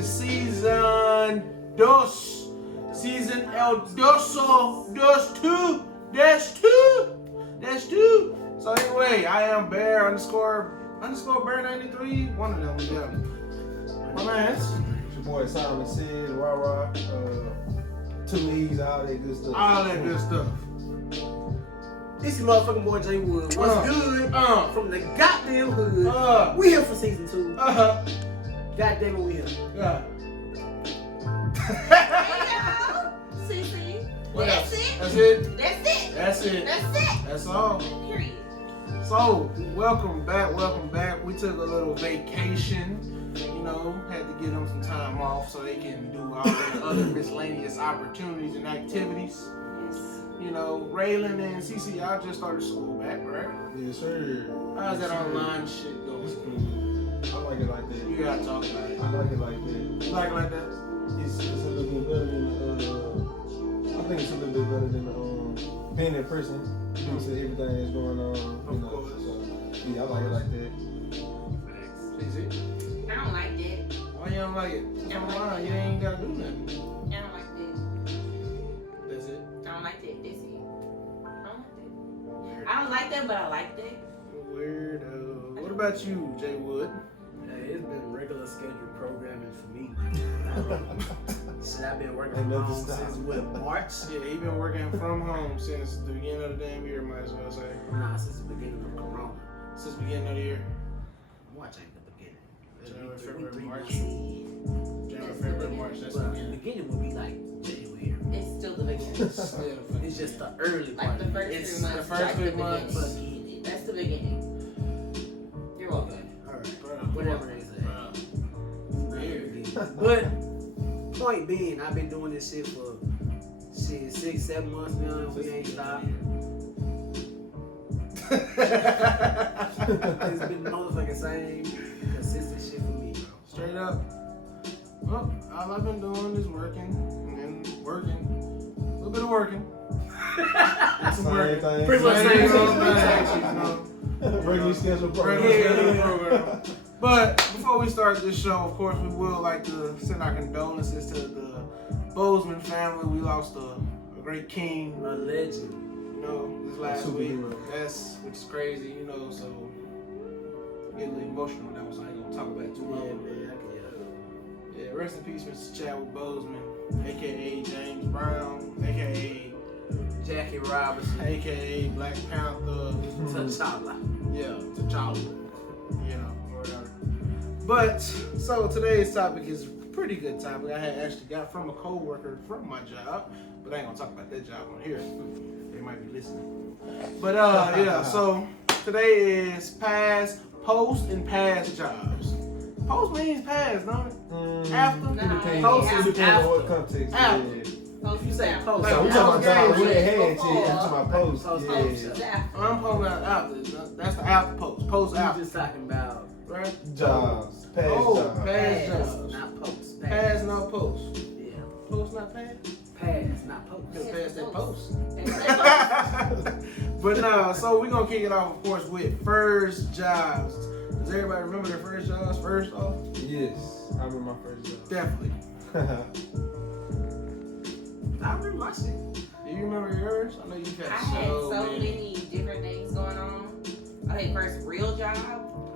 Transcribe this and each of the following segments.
to season dos. Season el doso. Dos two. That's two. So anyway, I am Bear underscore Bear 93. One of them, yeah. My man's. It's your boy Simon Sid, Rah, two E's, all that good stuff. All that good stuff. This is motherfucking boy J Wood. What's good? From the goddamn hood. We here for season 2. God damn it, we here. Yeah. Sissy. What That's else? it. That's it. That's it. That's it. That's it. That's all. Period. So, welcome back. We took a little vacation. You know, had to give them some time off so they can do all their other miscellaneous opportunities and activities. You know, Raylan and Cece, y'all just started school back, right? Yes, sir. How's that online shit It's going? cool. I like it like that. You gotta talk about it. I like it like that. You like that? It's a little bit better than I think it's a little bit better than being in person. You see everything that's going on. Of course. So, yeah, I like it like that. Cece? I don't like that. Why you don't like it? Come on, you ain't gotta do nothing. I don't like that. That's it. I don't like that. That's it. I don't like that, but I like that. Weirdo. What about you, Jay Wood? Hey, it's been regular scheduled programming for me. Shit, I've been working Ain't from nothing home stopped. since March? Yeah, he been working from home since the beginning of the damn year, might as well say. Nah, since the beginning of Corona. Since the beginning of the year. March ain't the beginning. January, We February, 3 March. months in. January, February, March, that's But the the beginning. beginning would be like January. It's still the beginning. It's just the early part. Like the first It's 3 months. the first like 3 the months. beginning. That's the beginning. You're welcome. Alright, Bro, whatever they say. bro. Weird. But point being, I've been doing this shit for 6-7 months now, and we ain't stopped. It's been motherfucking same consistent shit for me, bro. Straight up. Well, all I've been doing is working. A little bit of working. Some working. Same Pretty much Same same old thing. thing, you know. Regularly scheduled program. Regular scheduled program. But before we start this show, of course, we would like to send our condolences to the Bozeman family. We lost a great king, A legend. you know, this last week. Superhero. Which is crazy, you know, so get a little emotional on that one, so I ain't gonna talk about it too Yeah, long. man, Yeah, rest in peace, Mr. Chadwick Bozeman, aka James Brown, aka Jackie Robinson. aka Black Panther, T'Challa. yeah, T'Challa, you know, or whatever. But so today's topic is a pretty good topic. I had actually got from a co-worker from my job, but I ain't gonna talk about that job on here. They might be listening. But yeah, so today is past, post, and past jobs. Post means past, don't it? After? No, It depends. Post It is depends on what after. context. After. Yeah. Post You say down. post. So we Like, talking about time we post ain't had shit. before. I'm talking about post. Post, Yeah. Post after. I'm talking about after. That's the after post. Post You after. just talking about Right? Jobs. Past Oh, jobs. past pass, jobs. not post. Pass, not post. Yeah. Post, not pass? Pass, not post. Could pass that post. Post. But no, so we're going to kick it off, of course, with first jobs. Does everybody remember their first jobs first off? Yes, I remember my first job. Definitely. I remember my shit. Do you remember yours? I know you've I had had so so many. many different things going on. Okay, first real job.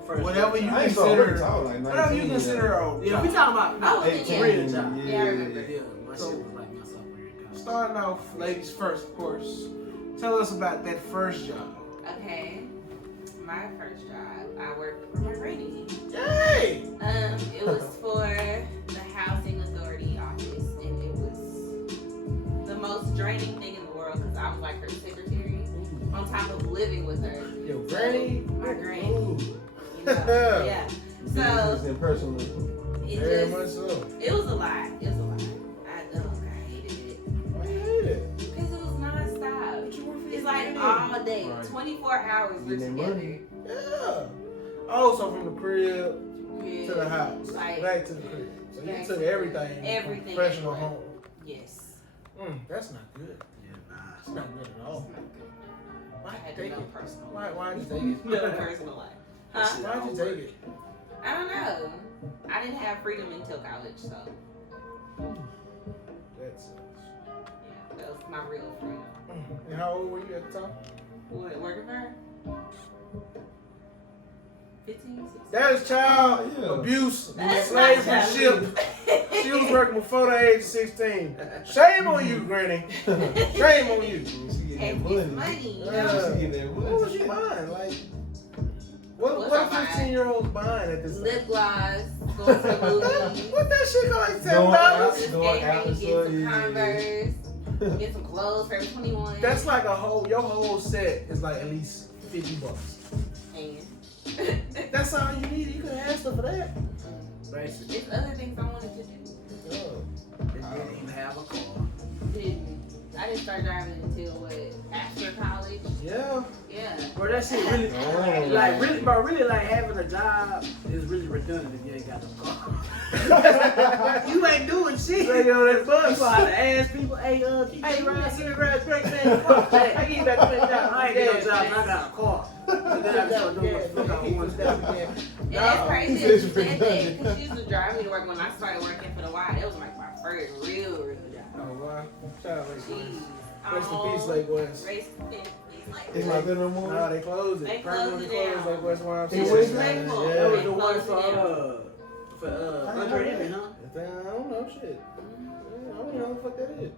First Whatever job. you I ain't started working consider, till I was like 19. whatever you consider a Yeah, job. we talking about Oh, no, yeah. real job. Yeah, I remember. Yeah, my So- shit was like my sophomore year in college. Starting off, ladies first, of course. Tell us about that first job. Okay, my first job, I worked for my granny. Yay! It was for the housing authority office, and it was the most draining thing in the world because I was like her secretary on top of living with her. Your granny? My granny. Ooh. You know, yeah. Business So and personal. it Very much just, so. it was a lot. It was a lot. I hated it Why you hate it? because it was nonstop. What you work for It's your like granny? all day, Right. 24 hours we're Getting that together. money. Yeah. Oh, so from the crib Yeah. to the house, Like, back to the crib. So you back took to everything, everything from professional at home. yes. That's not good. Yeah, It's not good at all. Why I had take no it? personal Why did you take it? no personal life. Huh? Why'd you take it? I don't know. I didn't have freedom until college, so That's yeah, that was my real freedom. And how old were you at the time? What, working for her? 15, 16. That is child abuse, slave and ship. She was working before the age of 16. Shame on you, Granny. Shame on you. She Hey, getting it's that money. money. You Yeah. know? She getting that money. What was you buying? Like, what What's are I buying? 15-year-olds buying at this Lip gloss, going to the movies. What that shit cost like Going out, $7? going out, Get so some yeah. Converse, get some clothes for 21. That's like your whole set is like at least $50. and That's all you need. You could have stuff for that. Basically, it's other things I wanted to do. they didn't even have a car. Didn't. I didn't start driving until what? After college. Yeah. Yeah. Bro, that shit really, Oh. like, really, bro, really, like, having a job is really redundant if you ain't got no car. You ain't doing shit. Stay on that You bus. gonna have to ask people, hey, give me a ride, break, man. Fuck that. I need that to job. I ain't get no job, I got a car. And then I just do what the fuck I want to do. And that's crazy that you It's said that redundant. because she used to drive me to work when I started working for the Y. That was like my first real job. Oh, wow. Shout out Lake Jeez. West. Rest in peace, Lake West. Race in peace, like It's not there no more. Nah, they closed it. They Permanently closed it closed down. Lake West YMCA. Disrespectful. Yeah. That was They the one closed it down. for Andre Henry, huh? I don't know shit. I don't know what the fuck that is.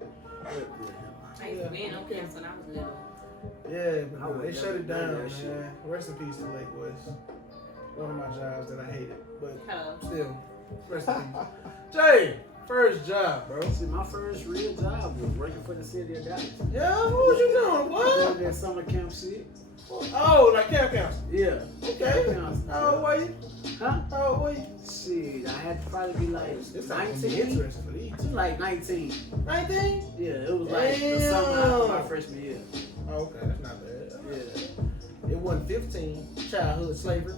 I used to be in no camps when I was little. Yeah, but I would they shut it never down, done man. that shit. Rest in peace to Lake West. One of my jobs that I hated, but Hello. still, rest in peace. Jay, first job, bro. See, my first real job was working for the city of Dallas. Yeah, what was you doing? Doing What? that summer camp shit. Oh, like camp counselor. Yeah. Okay. Camp counselor. How old were you? Huh? How old were you? Shit, I had to probably be like This time 19. interesting for these. Like 19. 19? Yeah, it was like the summer after my freshman year. Oh, okay, that's not bad. Yeah. It wasn't 15. Childhood slavery.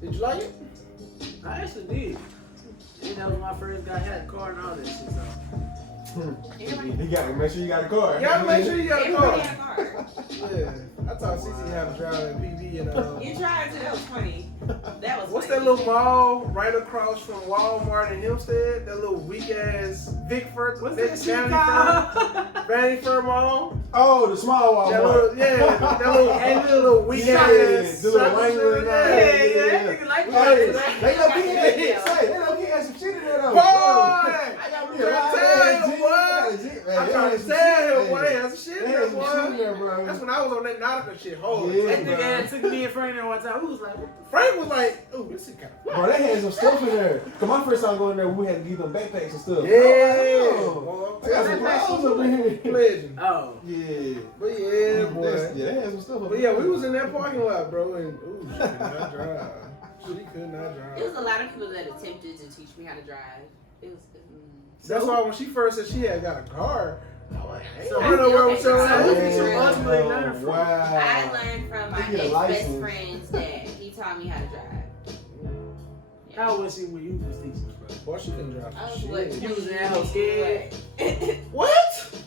Did you like it? I actually did. And that was my first guy. I had a car and all that shit. So. Everybody, You gotta make sure you got a car. You gotta make sure you got a everybody car. had a car. Yeah. I taught Cece how to drive in PV and You tried to. That was funny. That was what's funny. that little mall right across from Walmart in Hempstead? That little weak ass Vickford. What's that that shit Vanity called? Fair- Vanity Fair Mall. Oh, the small one. That little, yeah, that little weak Yeah, ass. the little Wrangler and all that. Yeah, that nigga like Hey, that. they low key had some shit in there though. Boy! I got me a lot of Tell him, boy. I'm I'm trying to tell him, boy, that's some shit They there, had some shit in boy. there, bro. That's when I was on that Nautica shit. Hold Yeah. That nigga had took me in front of there one time. We was like, what the Frank was like, ooh, this is kind of Bro, they had some stuff in there. Cause my first time going there, we had to give them backpacks and stuff. yeah. Oh, I got some clothes up in here. Legend. Oh. Yeah. But yeah, boy. Yeah, they had some stuff up But yeah, we was in that parking lot, bro, and ooh, she could not drive. She could not It was drive. a lot of people that attempted to teach me how to drive. It was. That's why when she first said she had got a car, I was like, hey, So I don't know where with your so ass. who did you Yeah, ultimately learn from? wow. I learned from my You get a ex-best license. friend's dad. He taught me how to drive. How was she when you was teaching, bro? Boy, she couldn't drive I for was shit. what, You was in that hoe scared? What?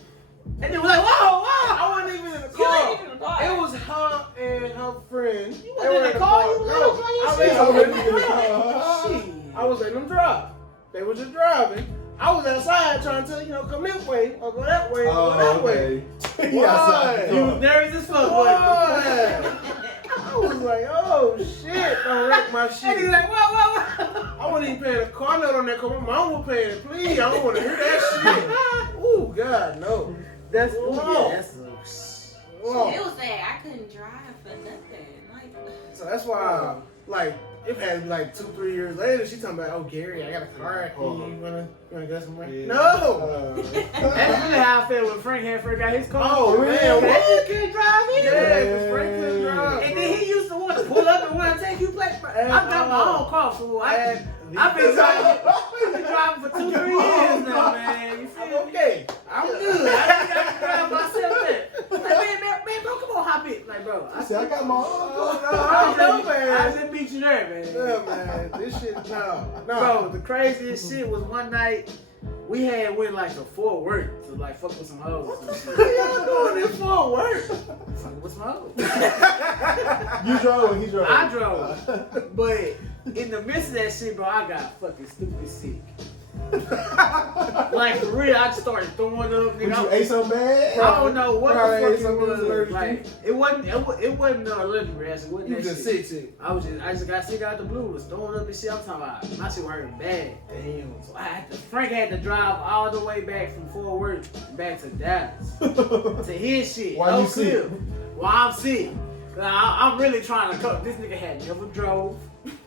And they was like, whoa, whoa! I wasn't even in the You car. ain't even in the car. It was her and her friend. You They wasn't were in the car? You was No, letting them I play was your letting shit? them drive. Shit. I was letting them drive. They were just driving. I was outside trying to, come this way or go that way or go that way. okay. Why? You was nervous as fuck, Boy. boy. I was like, oh shit, don't wreck my And shit. he's like, whoa, whoa, whoa. I wasn't even paying a car note on that car. My mom was paying it. Please, I don't want to hear that shit. Ooh, God, no. That's, Whoa. yeah, that's Whoa. It was that I couldn't drive for nothing. Like, So that's why, like, it had to be like 2-3 years later. She talking about, oh Gary, I got a car. You wanna go somewhere? Yeah. No. That's really how I felt when Frank got his car. Oh, man, That what? nigga couldn't drive either. Yeah, 'cause Frank couldn't drive. And then he used to want to pull up and want to take you places. I got my own car, fool. I've been driving for 2-3 years now, man. You feel I'm me? okay. I'm good. I can drive myself there. Like, man, bro, come on, hop in. Like, bro, I said, I got my own Oh, car. no, I don't know, I man. just beat you there, man. Yeah, man. This shit, no. Bro, the craziest shit was one night we had went like to Fort Worth to like fuck with some hoes. What the fuck y'all doing this for work? Fuck with some hoes. You drove and he drove. I drove, but in the midst of that shit, bro, I got fucking stupid sick. Like for real, I just started throwing up. When Nigga, you ate something bad? I don't know what Probably the ate fuck it something was. allergic to. Like it wasn't an allergic reaction. It wasn't You that just shit. sick. I just got sick out the blue. Was throwing up and shit. I'm talking about my shit was hurting bad. Damn. So Frank had to drive all the way back from Fort Worth back to Dallas to his shit. Why you sick? While I'm sick. I'm really trying to cope. This nigga had never drove.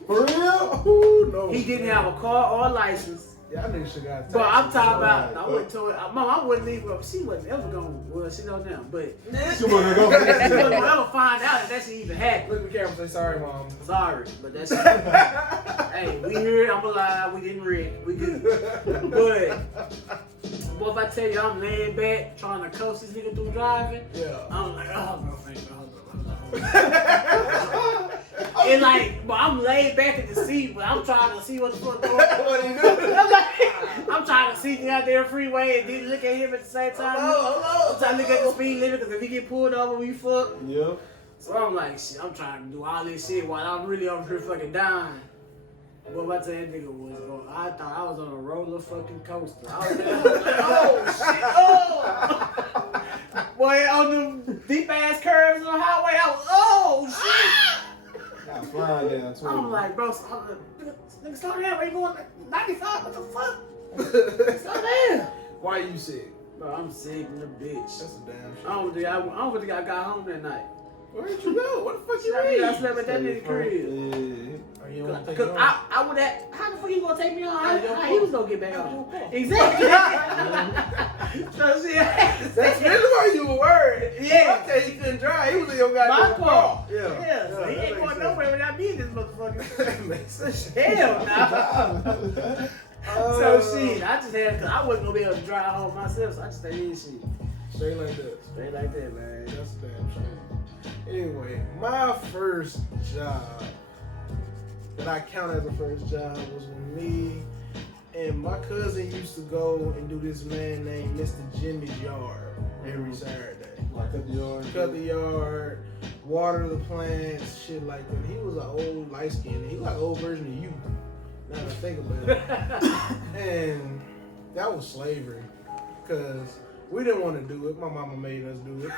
For real? Ooh, no. He didn't have a car or a license. Y'all niggas should got. But I'm talking about, Right, I wouldn't tell her, Mom, I wouldn't leave her. She wasn't ever going, well, she don't know, but She wasn't gonna she wasn't gonna ever find out if that shit even happened. Look at the camera and say sorry, mom. Sorry, but that's hey, we here, I'm alive, we didn't wreck, we good. But, boy, if I tell you I'm laying back, trying to coach this nigga through driving, Yeah. I'm like, oh, no, thank you. And like, but I'm laid back in the seat, but I'm trying to see what the fuck going on. What he doing? I'm trying to see him out there freeway and then look at him at the same time. I'm trying to look at the speed limit because if he get pulled over, we fuck. Yep. So I'm like, shit, I'm trying to do all this shit while I'm really over here fucking dying. But what I tell that nigga was, bro, I thought I was on a roller fucking coaster. I was like, oh shit, oh! Boy, on the deep ass curves on the highway, I was, oh shit! Got flying down too. I'm like, bro, nigga, slow down, where you going? 95, what the fuck? Slow down. Why you sick? Bro, I'm sick in the bitch. That's a damn shit. I don't think I got home that night. Where'd you go? What the fuck you I mean? slept at that nigga crib. Yeah. Are you want to take Cause it on? I would have. How the fuck you gonna take me on? How he was gonna get back on? Exactly. So shit. That's really why you were worried. Yeah. Okay, he couldn't drive. He was in your goddamn My car. car. Yeah. So he that ain't makes going sense. nowhere without me in this motherfucker. That makes sense. Hell nah. So Oh. shit, I just had cause I wasn't gonna be able to drive home myself, so I just stayed in shit. Straight like that. Straight like that, man. That's a damn shame. Anyway, my first job that I count as a first job was when me and my cousin used to go and do this man named Mr. Jimmy's yard every Saturday. Like cut the yard. Cut the yard, water the plants, shit like that. He was an old light skinned. He like an old version of you. Now that I think about it. And that was slavery. Cause we didn't want to do it. My mama made us do it.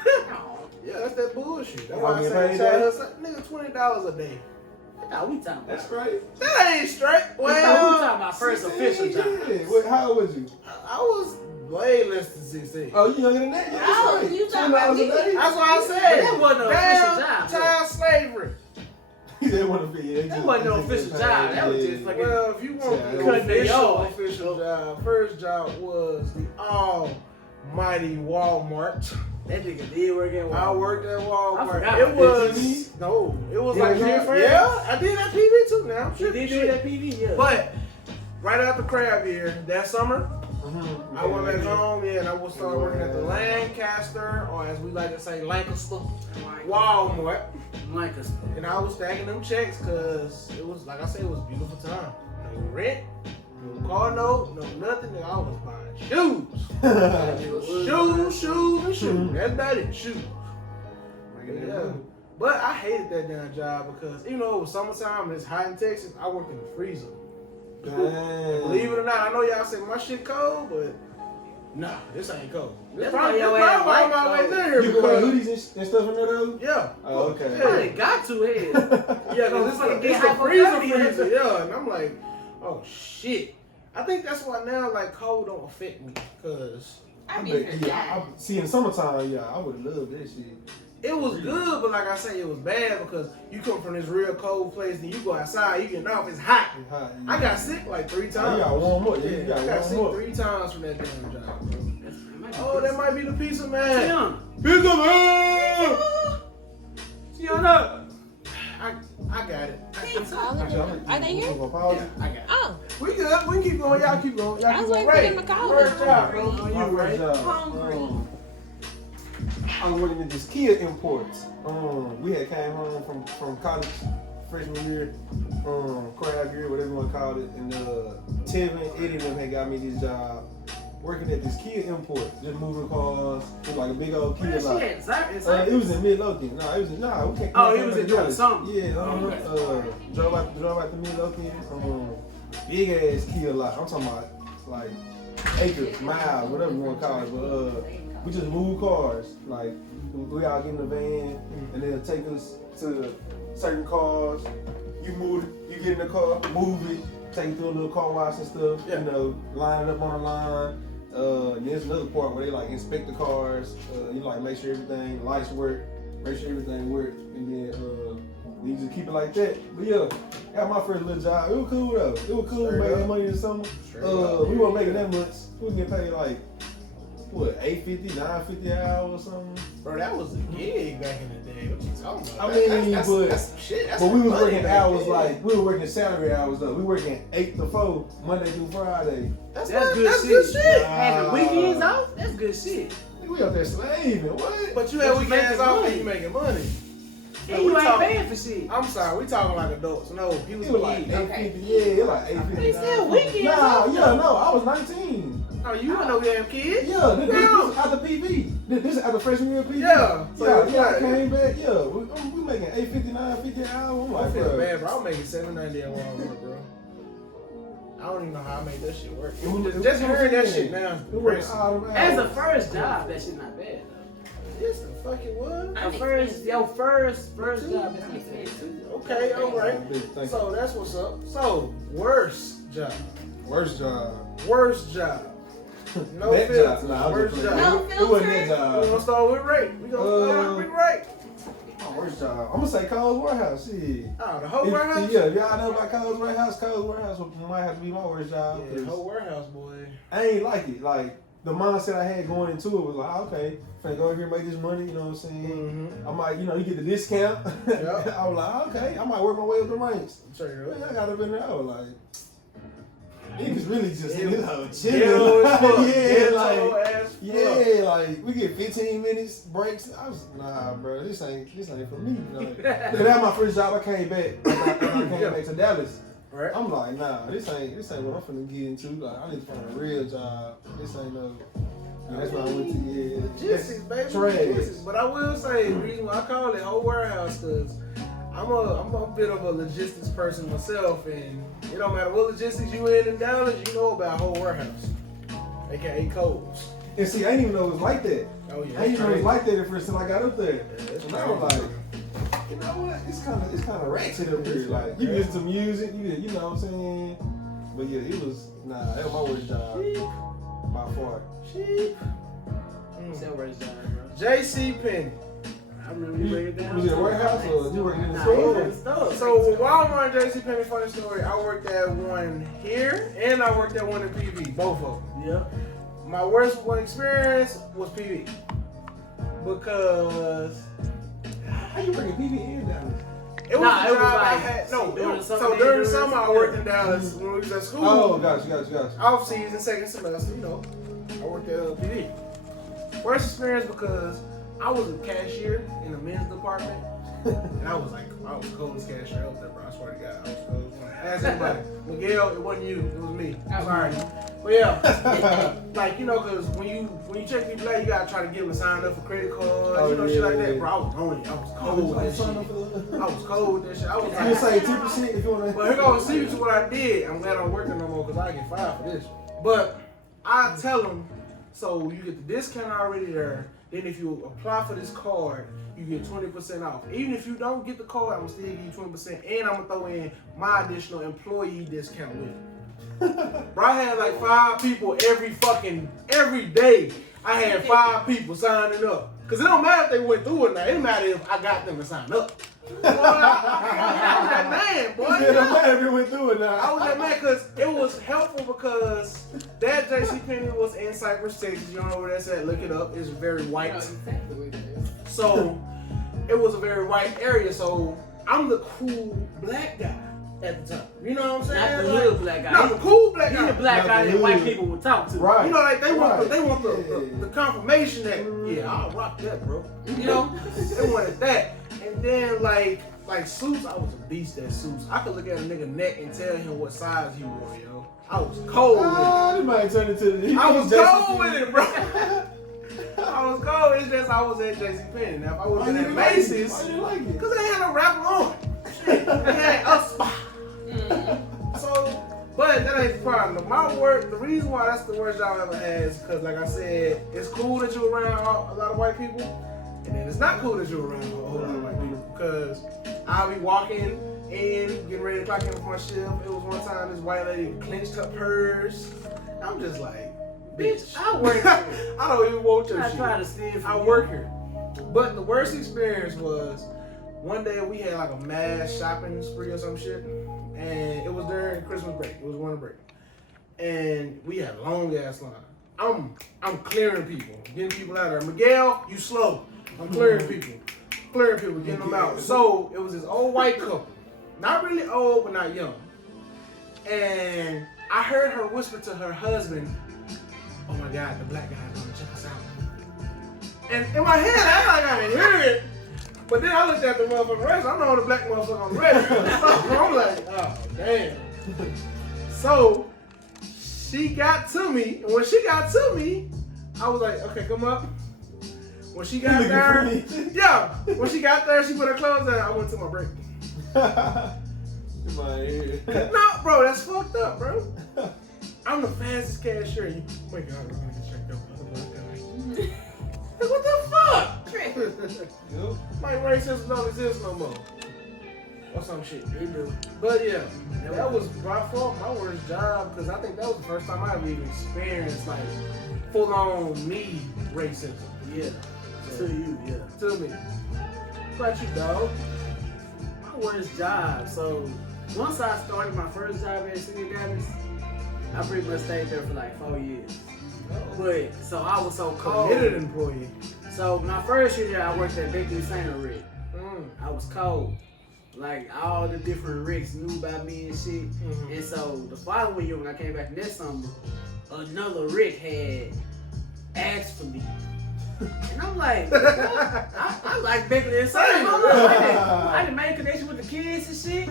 Yeah, that's that bullshit. That's why I Y'all say get child, paid nigga, $20 a day. I thought we talking about. That's great. That ain't straight. I thought we Well, talking about first official job. Yeah. Wait, how old was you? I was way less than 16. Oh, you younger than that? Yeah, Oh, that's you right. talking about $20 a me? day? That's why I said That wasn't no official job. child slavery. They want to be. That wasn't no official job. That was just fucking. Well, if you want Yeah, the cutting their yard. official job, first job was the almighty Walmart. That nigga did work at I Walmart. worked at Walmart. I forgot. It was TV? no, it was Yeah, like you did yeah, first? I did that TV too. Now I'm You did do that PV, yeah. But right after crab year, that summer, Mm-hmm. I went back home, and I was start working at the Lancaster, or as we like to say, Lancaster Walmart. Lancaster. And I was stacking them checks because it was, like I said, it was a beautiful time. No rent, no car note, no nothing. I was buying shoes. Shoes, and shoes. That's about it, shoes. Yeah. But I hated that damn job because, you know, it was summertime and it's hot in Texas. I worked in the freezer. Dang. Believe it or not, I know y'all say my shit cold, but nah, this ain't cold. That's probably why your why ass I'm like always cold. in here. You can wear because- hoodies and stuff in there though? Yeah. Oh, okay. I ain't got to head. Yeah, because it's Fucking a get freezer hypothermia. freezer. Yeah, and I'm like, oh shit. I think that's why now like cold don't affect me, cause I I mean, bet, yeah, see in the summertime, yeah, I would love that shit. it was good, but like I say, it was bad because you come from this real cold place, then you go outside, you get off, it's hot. It's hot, yeah. I got sick like 3 You times. got warm up, yeah, you I got got sick warm up. 3 times from that damn job, bro. That's- Oh, that might be the pizza man. Tiana. Pizza man! Tiana. I got it. Are they here? I'm gonna pause Yeah, it. I got it. Oh, We good. We can keep going. Y'all keep going. Y'all I keep was going. waiting Ray, for them to call first me. job, bro. I'm On My you, Ray. first job, Hungry. I was working at this Kia Imports. We had came home from college freshman year, crab year, whatever you want to call it. And Tevin, Eddie, and them had got me this job working at this Kia import, just moving cars. It was like a big old Kia Where lot. that shit at? It was in Midlothian. No, it was in, we can't. Oh, it was in something. Yeah, drove out to Midlothian. Big ass Kia lot. I'm talking about like acres, miles, whatever you want to call it. But we just move cars. Like we all get in the van, and they'll take us to certain cars. You move it, you get in the car, move it, take it through a little car wash and stuff. Yeah. You know, line it up on the line. And there's another part where they like inspect the cars. You like make sure everything lights work, make sure everything work, and then you just keep it like that. But yeah, got my first little job. It was cool though. It was cool making money in the summer. We weren't making that much. We was getting paid like what, $8.50, $9.50 an hour or something. Bro, that was a gig back in the day. What you talking about? I mean, that's some shit. That's but we was money working back hours then. like we were working salary hours though. We working 8 to 4 Monday through Friday. That's good good shit. shit. Having weekends off, that's good shit. We out there slaving. What? But you had But you weekends making off money. and you making money. And we you ain't talking- paying for shit. I'm sorry, we talking like adults. No, he was It was like a kid. $8.50. Yeah, it was like $8.50. It's still weekends Nah, off. yeah, no, I was 19. Oh, you weren't no damn kid. Yeah, this No. is after PV. This is after freshman year PV. Yeah. So Yeah, it's I like- came back. Yeah, we making $8.50, $9.50 an hour. I'm I like, feel bro. bad, bro. I'm making $7.90 at Walmart, bro. I don't even know how I made that shit work. Just hearing that shit now. It was Crazy. all them As a hours. first job, that shit not bad though. Yes, the fuck it was. Your first job, that's not bad. Okay, all right. Thank you. So that's what's up. So worst job. Worst job. Worst job. No That filter. job. Nah, I was Worst just job. playing. No It wasn't that filter? We job. gonna start with Ray. We gonna start with Ray. My worst job. I'm gonna say Cole's Warehouse. Shit. Oh, the whole warehouse. Yeah, if y'all know about Cole's Warehouse might have to be my worst job. Yeah, the whole warehouse, boy. I ain't like it. Like the mindset I had going into it was like, okay, finna go in here and make this money. You know what I'm saying? Mm-hmm. I might, you get the discount. Yep. I was like, okay, I might work my way up the ranks. Straight Man, up. I got up in there. I was like, niggas really just Yeah. chilling. Ghetto as fuck. Yeah, Ghetto like. as fuck. Yeah, like we get 15 minutes breaks. I was nah, bro. This ain't for me. Like, that was my first job. I came back. I came back to Dallas. Right. I'm like, nah, this ain't what I'm finna get into. Like, I need to find a real job. This ain't no. That's why I went to Logistics, baby. Trash. Logistics. But I will say the reason why I call it whole warehouse because I'm a bit of a logistics person myself, and it don't matter what logistics you in Dallas, you know about whole warehouse, aka Coles. And see, I didn't even know it was like that. Oh yeah. I didn't know it was like that at first till I got up there. it's And I was like, you know what? It's kind of ratchet up here. Like you listen to music, you know what I'm saying. But yeah, it was that was my worst job by far. Sheep. What's your worst job, bro? J.C. Penney. I remember you break it down. Was it a warehouse or you working in the Nah, store? he was in the store. So while I'm on J.C. Penney, funny story, I worked at one here and I worked at one in PV, both of them. Yeah. My worst one experience was PV because How you working PV in Dallas? it was Nah, a it was job I like- had. during the summer So days, during the during summer I the- worked in Dallas when we was at school. Oh, gotcha. Off season, second semester, I worked at PD. Worst experience because I was a cashier in the men's department, and I was coldest cashier up there, bro. I swear to God, I was cold. Ask anybody. Miguel, it wasn't you, it was me. Sorry. But yeah, like because when you check people out, you gotta try to get them to sign up for credit cards, shit like that, bro. I was on it. I was cold with that shit. I was cold with that shit. I was You like, say 10% if you want to. but here goes see what I did. I'm glad I'm working no more because I get fired for this. But I tell them, so you get the discount already there. Then if you apply for this card, you get 20% off. Even if you don't get the card, I'm gonna still give you 20%, and I'm gonna throw in my additional employee discount with it. Bro, I had like 5 people every day. I had 5 people signing up. Cause it don't matter if they went through it or not. It don't matter if I got them to sign up. Boy, I was that man, boy. Yeah, no matter if you went through it now. I was that man because it was helpful because that JCPenney was in Cypress, Texas. You don't know where that's at? Look it up. It's very white. So it was a very white area. So I'm the cool black guy at the time. You know what I'm saying? Not the hood black guy. Not the cool black He guy. the black Not guy the that white hood. people would talk to. Right. You know, like they want Right. the confirmation that I'll rock that, bro. You know, they wanted that. And then like suits, I was a beast at suits. I could look at a nigga neck and tell him what size he wore, yo. I was cold with it. might turn into the. I was cold with it, bro. I was cold. It's just I was at JCPenney. Now if I was at Macy's, why you didn't like it? because they had no wrapper on. Shit, they had a spot. So, but that ain't the problem. My work, the reason why that's the worst job I ever had is because, like I said, it's cool that you're around a lot of white people, and then it's not cool that you're around a whole lot of white people because I'll be walking in, getting ready to clock in for my shift. It was one time this white lady clenched her purse. I'm just like, bitch, I work here. I don't even want your I shit. try to steal from I you. work here. But the worst experience was one day we had like a mass shopping spree or some shit. And it was during Christmas break. It was winter break. And we had a long ass line. I'm clearing people, getting people out of there. Miguel, you slow. I'm clearing people. Getting them out. So it was this old white couple. Not really old, but not young. And I heard her whisper to her husband, oh my God, the black guy's gonna check us out. And in my head, I like I didn't hear it. But then I looked at the motherfucking register. I know the black motherfucker on the register. So I'm like, oh, damn. So she got to me. And when she got to me, I was like, okay, come up. When she got there, when she got there, she put her clothes on. I went to my break. In my head. No, bro, that's fucked up, bro. I'm the fastest cashier. Oh my God, we're gonna get checked out. What the fuck? Yep. My racism don't exist no more. Or some shit. They do. But yeah, that was by far my worst job because I think that was the first time I ever even experienced like full on me racism. Yeah. To you, yeah. To me. What about you, dog? My worst job. So once I started my first job at City Dallas, I pretty much stayed there for like 4 years. But so I was so cold. Committed employee. So my first year there, I worked at Bakery Saint Rick. I was cold. Like all the different Ricks knew about me and shit. And so the following year when I came back next summer, another Rick had asked for me. And I'm like, I like Bakery and Saint. I didn't make a connection with the kids and shit.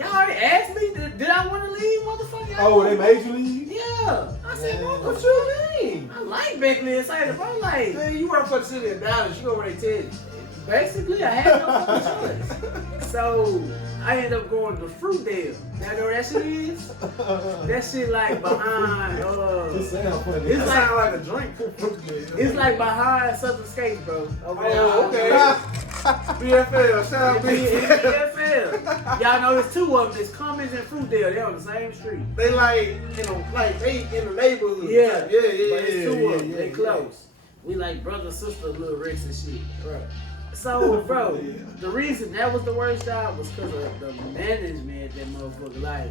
Y'all already asked me, did I want to leave, motherfucker? Oh, they made you leave? Yeah. I said, What you mean? I like Bakery and Saint. I'm like, Man, you work for the city of Dallas. You know where they tell you. basically, I had no fucking choice. So I ended up going to Fruitdale. Y'all know where that shit is? That shit like behind. It sounds funny. It's That like sound like a drink. it's like behind Southern Skates, bro. Over there. Oh, okay. BFL. Shout out BFL. BFL. Y'all know there's two of them. There's Cummins and Fruitdale. They're on the same street. They like they in the neighborhood. Yeah. But it's Two of them. They close. We like brother, sister, little Ricks and shit. Right. So, bro, the reason that was the worst job was because of the management, that motherfucker. Like,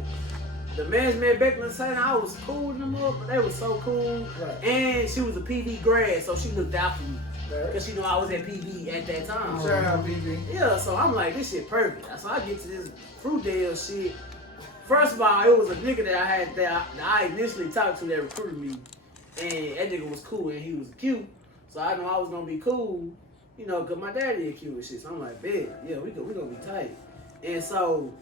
the management back in the same, I was cool with them up, but they was so cool. Right. And she was a PV grad, so she looked out for me. Right. Because she knew I was at PV at that time. Shout out BB. Yeah, so I'm like, this shit perfect. So I get to this Fruitdale shit. First of all, it was a nigga that I had that I initially talked to that recruited me. And that nigga was cool and he was cute. So I know I was gonna be cool, you know, cause my daddy is cute and shit. So I'm like, bet, yeah, we gonna be tight. And so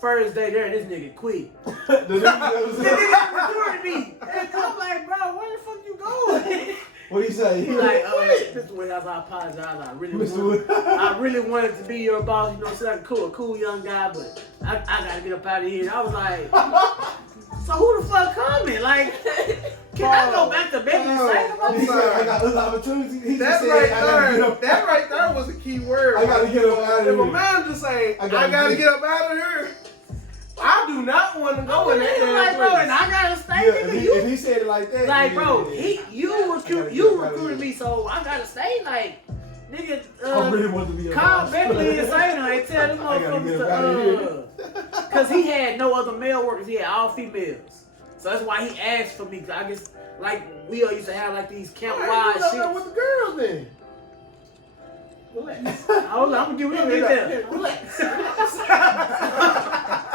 first day there, this nigga quit. The nigga that was- The nigga recruited me. And I'm like, bro, where the fuck you going? What he say? He like, Mr. Woodhouse, I apologize. I really wanted to be your boss. You know, so like a cool young guy, but I gotta get up out of here. And I was like, so who the fuck coming? Like, can I go back to Bakery and Saint about He this? said, I got other opportunities. He That just said, right I gotta get there, up. that right there was a key word. I gotta get up out of If a here. manager say, I gotta gotta get- get up out of here, I do not want to go in that Nigga, damn like, bro, and place. I gotta stay, Yeah, nigga. if he said it like that. Like, yeah, bro, yeah. you recruited me, so I gotta stay. Like, nigga, I really want to be a call boss. Bentley and say no and tell them I gotta get motherfuckers up out of to, cause he had no other male workers, he had all females. So that's why he asked for me. Cause I guess like we all used to have like these camp wide Why you shit. up there with the girls then? Relax. I'm gonna give him that. Relax.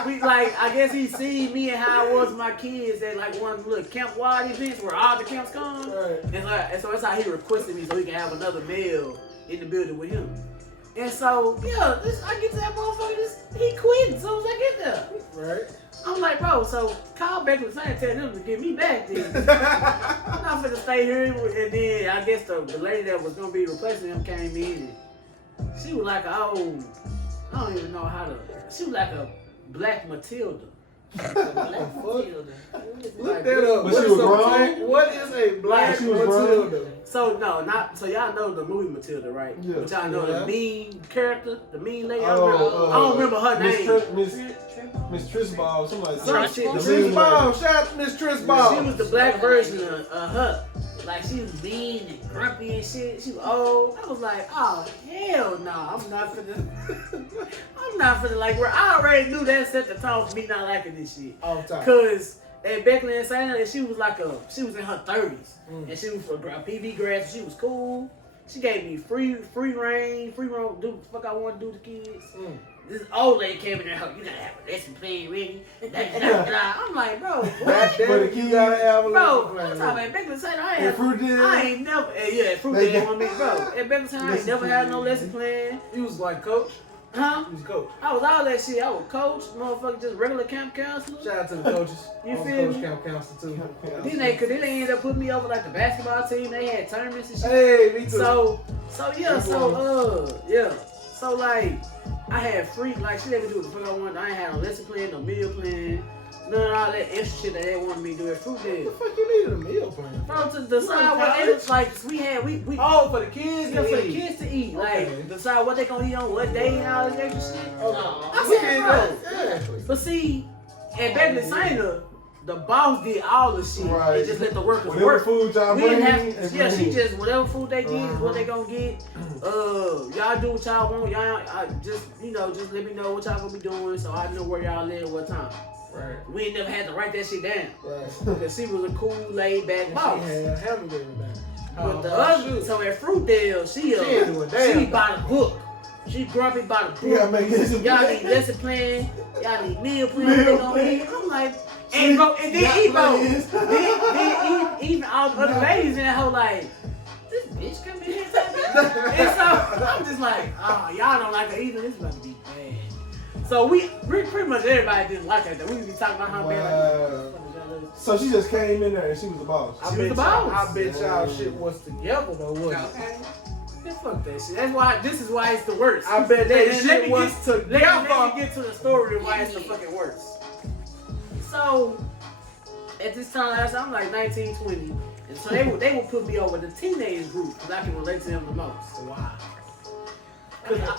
We like I guess he seen me and how I was with my kids at like one little camp wide events where all the camps come. Right. And so that's how he requested me so he can have another male in the building with him. And so, yeah, I get to that motherfucker, he quit as soon as I get there. Right. I'm like, bro, so call back with Saint, tell them to get me back then. I'm not finna stay here. And then I guess the lady that was gonna be replacing him came in. And she was like, oh, I don't even know how to. She was like a black Matilda. Look that up. But she was grown? What is a black She was Matilda? So no, not so y'all know the movie Matilda, right? Yeah. But y'all know Yeah. the mean character, the mean lady. I Oh, don't remember her name. Miss Trisball, something like Some that. shit. The Miss mean Ball, lady. shout out to Miss Tris Ball. She was the black version of her. Like she was mean and grumpy and shit. She was old. I was like, oh hell no, I'm not finna like where I already knew that set the tone for me not liking this shit. All time. Cause at Beckley and Santa, she was in her 30s. And she was a PV grad, so she was cool. She gave me free reign, do what the fuck I want to do to kids. This old lady came in there, you gotta have a lesson plan ready. I'm like, bro, God what? damn it, you gotta have a Bro, lesson I'm plan. talking about Beckley and Santa. And I ain't never, yeah, fruit They day got- on me, bro. At Beckley and Santa, I ain't never had no lesson plan. You was like coach. Huh? You was coach. I was all that shit. I was coach, motherfucker, just regular camp counselor. Shout out to the coaches. You I was feel coach me? camp counselor too. Then they ended up putting me over like the basketball team. They had tournaments and shit. Hey, me too. So like I had free, like she let me do what the fuck I wanted. I ain't had no lesson plan, no meal plan, none of all that extra shit that they wanted me to do at Fruit what Day. the fuck you needed a meal plan? Bro, to decide what they was like, we Oh, for the kids. yeah, for the to eat. kids to eat, Okay. like decide what they gonna eat on what day and all this extra shit. Okay. I We said, did bro. that. Exactly. But see, at Beckley Santa, the boss did all the shit Right. and just let the workers Whatever work. food y'all We bring, didn't have, and yeah, bring she it. just, whatever food they get is what they gonna get. Y'all do what y'all want. Y'all just let me know what y'all gonna be doing so I know where y'all live, what time. Right. We ain't never had to write that shit down. Right. Cause she was a cool, laid back boss. She had hamburger down. But the other, so at Fruitdale, she ain't doing damn. by the hook. She grumpy by the You gotta book. make this. Y'all need lesson plan. Y'all need meal plan. Meal What they gonna plan. eat? I'm like, and bro, and then eat, bro. Then even all the other ladies in that whole like, this bitch come in here. And so I'm just like, oh, y'all don't like her either. This is about to be bad. So we pretty much everybody didn't like her. We be talking about how bad. Like, So she just came in there and she was the boss. I She bet was the y'all- boss. I bet y'all shit was together though, wasn't it? Okay. Man, fuck that shit. That's why. This is why it's the worst. I bet that And shit was let me together. get to the story of why it's the fucking worst. So at this time last year, I'm like 19, 20. And so they would put me over the teenage group because I can relate to them the most. Wow.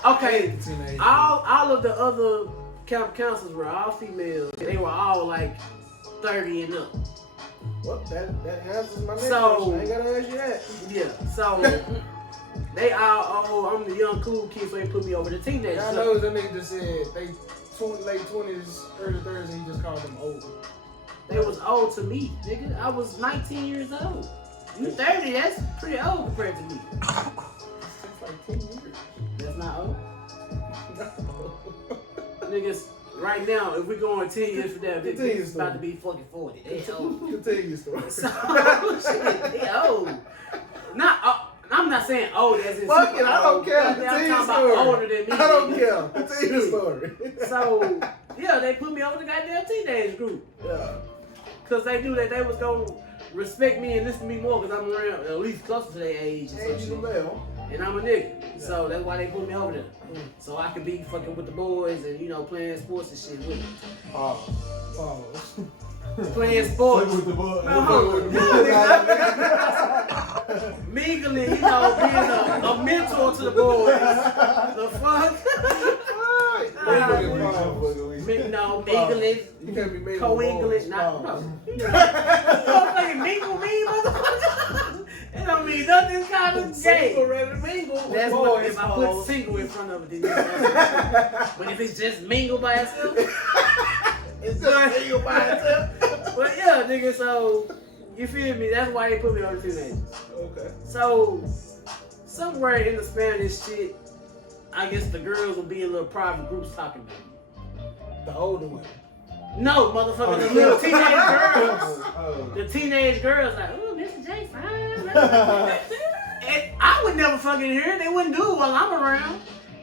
Okay, Teenage. all of the other camp counselors were all females. They were all like 30 and up. Well, that answers my next So- question. I ain't gotta ask you that. Yeah, so they all, I'm the young cool kid, so they put me over the teenagers. I know that nigga just said they late 20s, early 30s, and he just called them old. They was old to me, nigga. I was 19 years old. You 30, that's pretty old compared to me. It's like 10 years. That's not old. Niggas, right now, if we go on 10 years from now, this Continue is about story. to be fucking 40. They old. Continue your story. So, shit, they old. I'm not saying old as in Fuck super it, I don't old. care. I'm Continue talking your about story. older than me. I don't nigga. care. Continue your story. So, yeah, they put me over the goddamn teenage group. Yeah. Because they knew that they was going to respect me and listen to me more because I'm around at least closer to their age. And, Hey, some you shit. the bell. And I'm a nigga. So that's why they put me over there. So I could be fucking with the boys and, playing sports and shit with them. Pause. Playing sports. With the boy. No, hold on. Mingling, being a mentor to the boys. The fuck? No, mingling. You can't be made Co-English, not bro. You fucking mingle me, motherfucker. It don't mean nothing kind of gay. Single ready to mingle. That's with what boys, if I pause. put single in front of it, then that's but if it's just mingle by itself, It's just mingle by itself. but yeah, nigga. So you feel me? That's why they put me on the teenagers. Okay. So somewhere in the span of this shit, I guess the girls will be in little private groups talking to me. The older women. No, motherfucker, the little teenage girls. Oh. The teenage girls like, oh, Mr. J, fine. And I would never fucking hear it. They wouldn't do it while I'm around.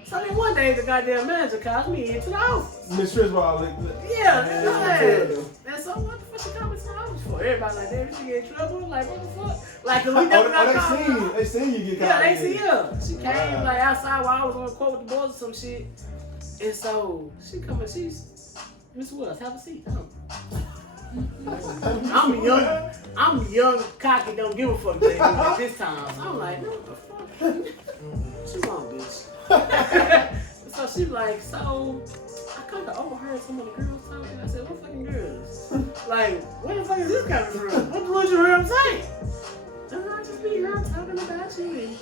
So then one day the goddamn manager calls me into the office. Miss Trisball, like, Yeah, that's it. And so what the fuck she called me to the office for? Everybody like, damn, she get in trouble? Like, what the fuck? Like, cause we never got called. They seen you get caught. Yeah, they see her. She came like outside while I was on a quote with the boys or some shit. And so she come and she's, Miss Wells, have a seat. I'm young, cocky, don't give a fuck baby at this time. So I'm like, what the fuck? She wrong, bitch. So she like, so I kind of overheard some of the girls talking. I said, what fucking girls? Like, where the fuck is this coming from? What you heard them say? And I just be heard talking about you, and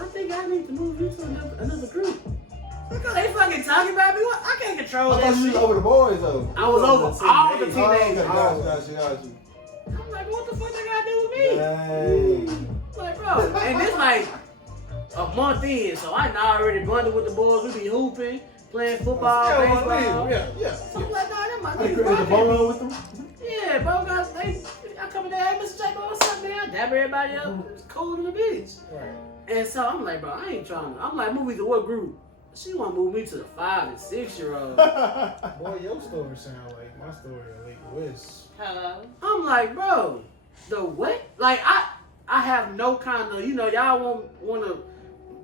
I think I need to move you to another group. Because they fucking talking about me. What? I can't control I that thought you was shit. over the boys though. I was over all the teenagers. Got you. I'm like, what the fuck they gotta do with me? Dang. Like, bro, and it's like a month in, so I now already bonded with the boys. We be hooping, playing football, baseball. Yeah. So I'm like, nah, that my You niggas created the rocking. bolo with them? Yeah, bro, guys, I come in there, hey, Mr. Jacob, what's up, man? Dab everybody up. It's cold in the bitch. Right. And so I'm like, bro, I ain't trying to. I'm like, move me to what group? She want to move me to the 5 and 6 year old. Boy, your story sound like my story in Lake West. Hello. I'm like, bro, the what? Like, I have no kind of, y'all won't want to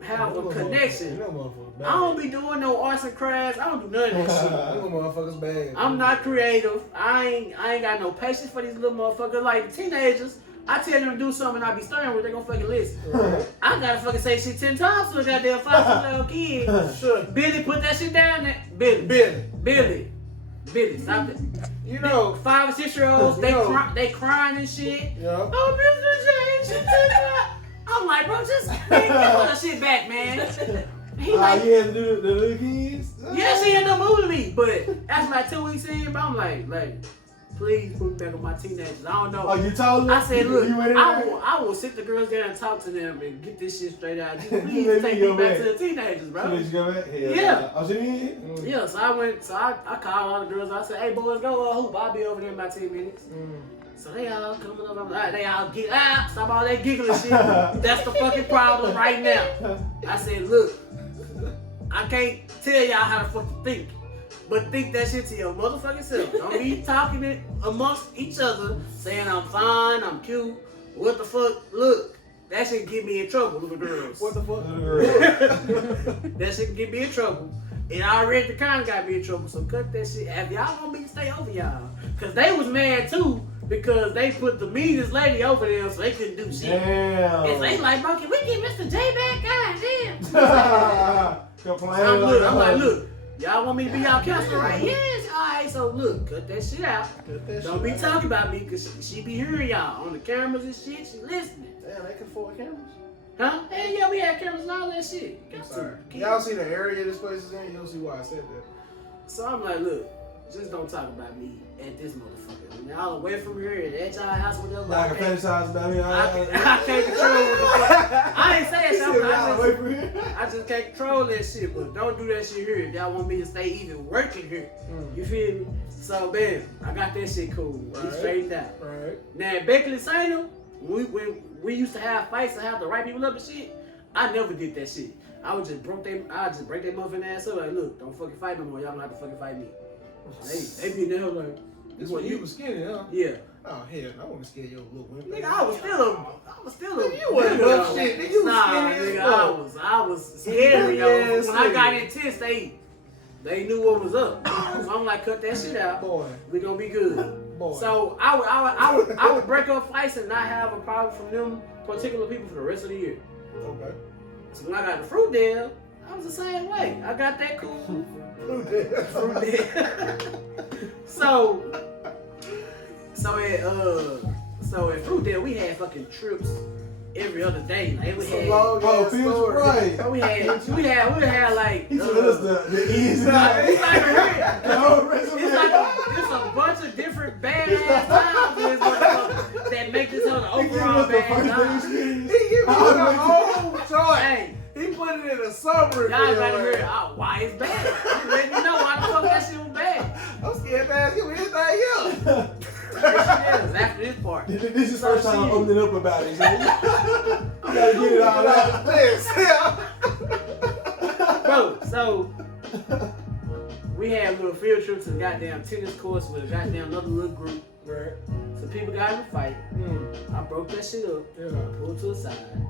have a connection. You know motherfuckers bad. I don't be doing no arts and crafts. I don't do none of that shit. You know motherfuckers bad. I'm not creative. I ain't got no patience for these little motherfuckers. Like teenagers, I tell them to do something and I be staring with, they gonna fucking listen. Right. I gotta fucking say shit 10 times to a goddamn 5-year-old kid. Sure. Billy, put that shit down there. Billy, stop it. You know. 5 and 6 year olds, they You know. they crying and shit. Yeah. Oh, Mr. James, she did that. I'm like, bro, just man, get all that shit back, man. He like, you had to do the little kids? yeah, she ended up moving me, but after like 2 weeks in, but I'm like, please put me back on my teenagers. I don't know. Oh, you told them? I said, look, You went in there? I will sit the girls down and talk to them and get this shit straight out. Just please Let me take go me back back. to the teenagers, She bro. let you go back? Hell Yeah. Oh, she did? Yeah, so I called all the girls. I said, hey, boys, go hoop. I'll be over there in about 10 minutes. So they all coming up. I'm like, they all get out. Stop all that giggling shit. That's the fucking problem right now. I said, look, I can't tell y'all how to fucking think. But think that shit to your motherfucking self. Don't be talking it amongst each other, saying I'm fine, I'm cute. What the fuck? Look, that shit get me in trouble, little girls. What the fuck? That shit can get me in trouble. And I already the kind got me in trouble, so cut that shit. If y'all want me to stay over y'all. Cause they was mad too, because they put the meanest lady over there so they couldn't do shit. Damn. And they like, bro, can we get Mr. J back? God damn. I'm like, look, y'all want me to be y'all counselor, right? Yes, alright, so look, cut that shit out. Don't be talking about me, cause she be hearing y'all on the cameras and shit, she listening. Damn, they can afford cameras. Huh? Hey, yeah, we had cameras and all that shit. I'm Got to. sorry. Y'all see the area this place is in? You'll see why I said that. So I'm like, look, just don't talk about me at this motherfucker. When y'all away from here and at y'all house, whatever. Like a fantasize about me. I can't control what the fuck. I ain't saying something. from here. I just can't control that shit, but don't do that shit here if y'all want me to stay even working here. You feel me? So, man, I got that shit cool. We Right. straightened out. Right. Now, at Beckley Saino, when we used to have fights and have to write people up and shit, I never did that shit. I would just break that motherfucking ass up. Like, look, don't fucking fight no more. Y'all don't have to fucking fight me. They be in there like, This when you was skinny, huh? yeah. Oh hell, I want to scare your little wimp. Nigga, I was still a. You wasn't nigga, buff shit. Nigga, you was nah, skinny as nigga, fuck. I was scary, yo. Yes, When I got nigga. intense, they knew what was up. So I'm like, cut that shit out. Boy, We gonna be good. boy. So I would break up fights and not have a problem from them particular people for the rest of the year. okay. So when I got the fruit deal, I was the same way. I got that cool fruit deal. So at fruit deal we had fucking trips every other day. Like we had. Oh, feels right. We had like. He told us the easy. It's like a No, resume. it's a bunch of different badass times that make this whole overall bad time. He give you the whole choice. Hey, He put it in a summary. y'all gotta hear why it's bad. I'm letting you know why the fuck that shit was bad. I'm scared to ask you anything else. Yes, after this part. This is the first time I'm opening up about it. So you gotta get it all out. Man, Bro, so we had a little field trip to the goddamn tennis course with a goddamn another little group. Right. So people got in a fight. Mm. I broke that shit up. Yeah. Pulled to the side.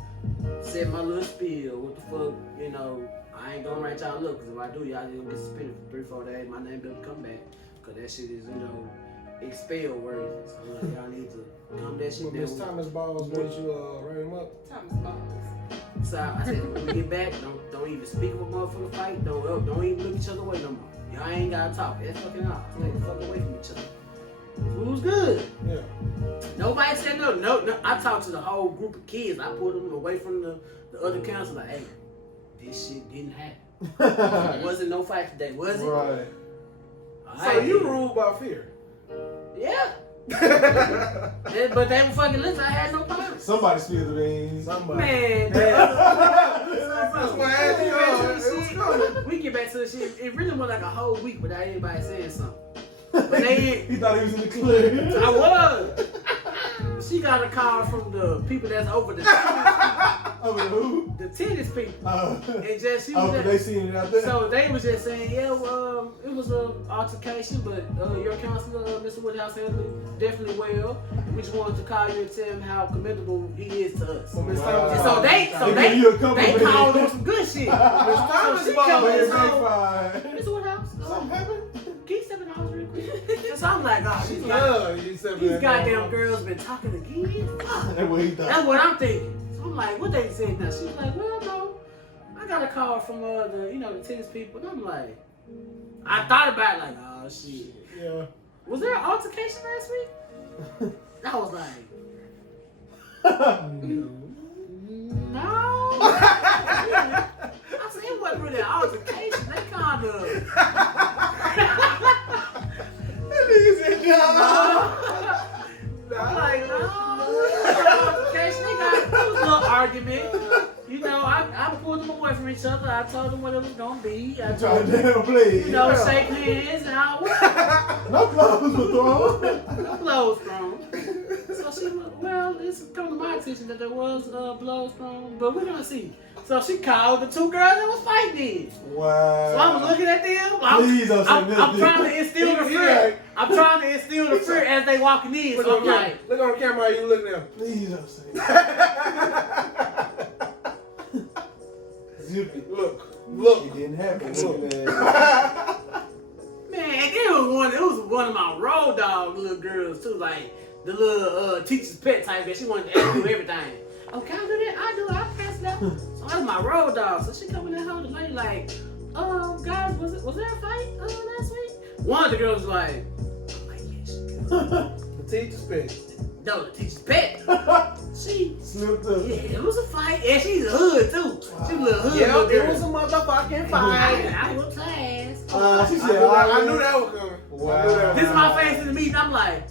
Said my little spiel. What the fuck, you know, I ain't gonna write y'all look, because if I do, y'all gonna get suspended for 3-4 days. My name better come back. Because that shit is, you know, expel worthy. So like, y'all need to calm that shit When down. Miss Thomas Balls made you write him up. Thomas Balls. So I said, when we get back, don't even speak of a motherfucker fight. Don't even look each other away no more. Y'all ain't gotta talk. That's fucking off. Stay the fuck away from each other. It was good. Yeah. Nobody said no. I talked to the whole group of kids. I pulled them away from the other council. Like, hey, this shit didn't happen. It wasn't no fight today, was it? Right. So you ruled by fear. Yeah. But they were fucking listen. I had no problem. Somebody spilled the beans. Somebody. Man, That's why I had to go. It was coming. we get back to the shit. It really was like a whole week without anybody saying something. But they, He thought he was in the clear. I was. She got a call from the people that's over the Over the who? the tennis people, and just she Oh, was they seen it out there? so they was just saying, yeah, well, it was an altercation, but your counselor, Mr. Woodhouse, handled it definitely well. We just wanted to call you and tell him how commendable he is to us. Well, Miss Wow. Thomas And so Balls- they give you a compliment. called on some good shit. Miss Thomas So she Balls- come But in, it so, backfired. Mr. Woodhouse, Something happened? can you step in the house real quick? And so I'm like, oh, These these goddamn girls been talking again. Fuck. That's what he thought. That's what I'm thinking. So I'm like, what they said now? She's like, well, no, I got a call from the tennis people. And I'm like, I thought about it, like, oh shit. Yeah. Was there an altercation last week? I was like, no. I said it wasn't really an altercation. They kind of. That nigga said no. I'm like, no. Altercation. They got it was a little argument. You know, I pulled them away from each other. I told them what it was gonna be. I Trying told to them, damn play. you know, shake hands and all. No clothes were thrown. No blows thrown. So she was, well, it's come to my attention that there was blows thrown, but we're gonna see. So she called the two girls that was fighting. Wow. So I'm looking at them. Please don't say I'm nothing. trying to instill the fear. I'm trying to instill the fear as they walking in. Look So on I'm like, look on the camera how you looking at him. Please don't say that. Zip it. Look. It didn't happen. Look. Man. man, it was one of my road dog little girls too, like the little teacher's pet type that she wanted to do everything. Oh, can I do that? I do. I'll pass it out. So that's my road dog. So she coming in home, the lady like, guys, was there a fight last week? One of the girls was like, yes. The teacher's pet. No, the teacher's pet. She, Slipped up. yeah, it was a fight, and she's a hood too. She was a hood. Yeah, little it girl. was a motherfucking I fight. was class. She I said, knew that was coming. Wow. I knew that was This is my face in the meeting. I'm like,